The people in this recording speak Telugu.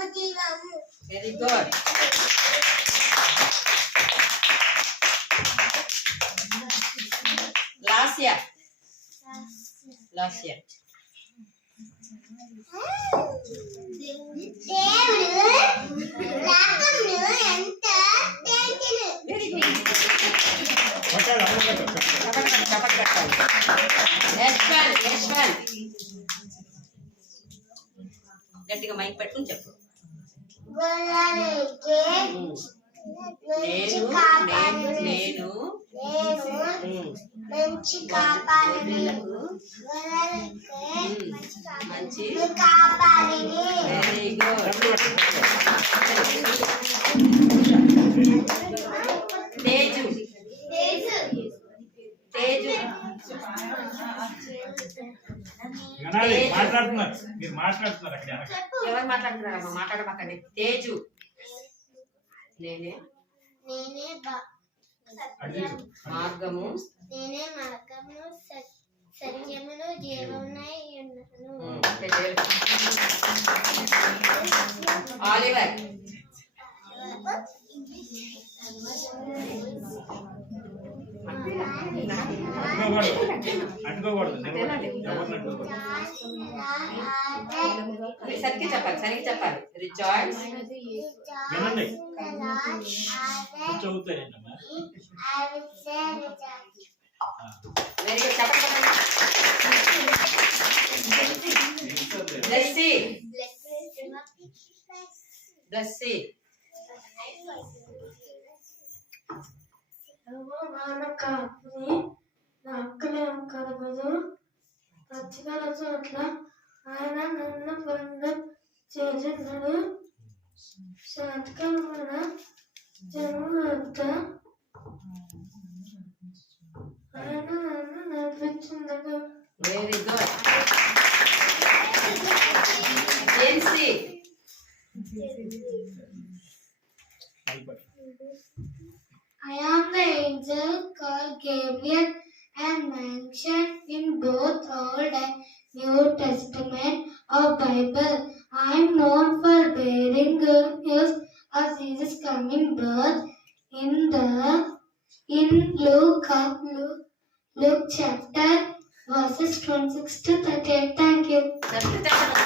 Very good. Last year. Very good. Yashwant. గట్టిగా మైక్ పెట్టుకుని చెప్పు. నేను మంచి వెరీ గుడ్. తేజు మాట్లాడుతున్నారు మీరు మాట్లాడుతున్నారు అక్కడ ఎవరు మాట్లాడుతున్నారమ్మా? మాట్లాడమాకండి. తేజు నేనే మార్గము సత్యమును జీవమునై ఉన్నాను. ఆలివర్ సరిగ్గా చెప్పాలి. Rejoice very good. బ్లెస్సీ అక్కలే కలగదు పచ్చిగల చోట్ల ఆయన నన్ను బంధం చేసినాడు. శాతకమైన జన్మత ఆయన నన్ను నడిపించిందడు. Very good. Jency I am the angel called Gabriel and mentioned in both Old and New Testament of Bible. I am known for bearing good news of Jesus' coming birth in Luke chapter verses 26 to 38. Thank you.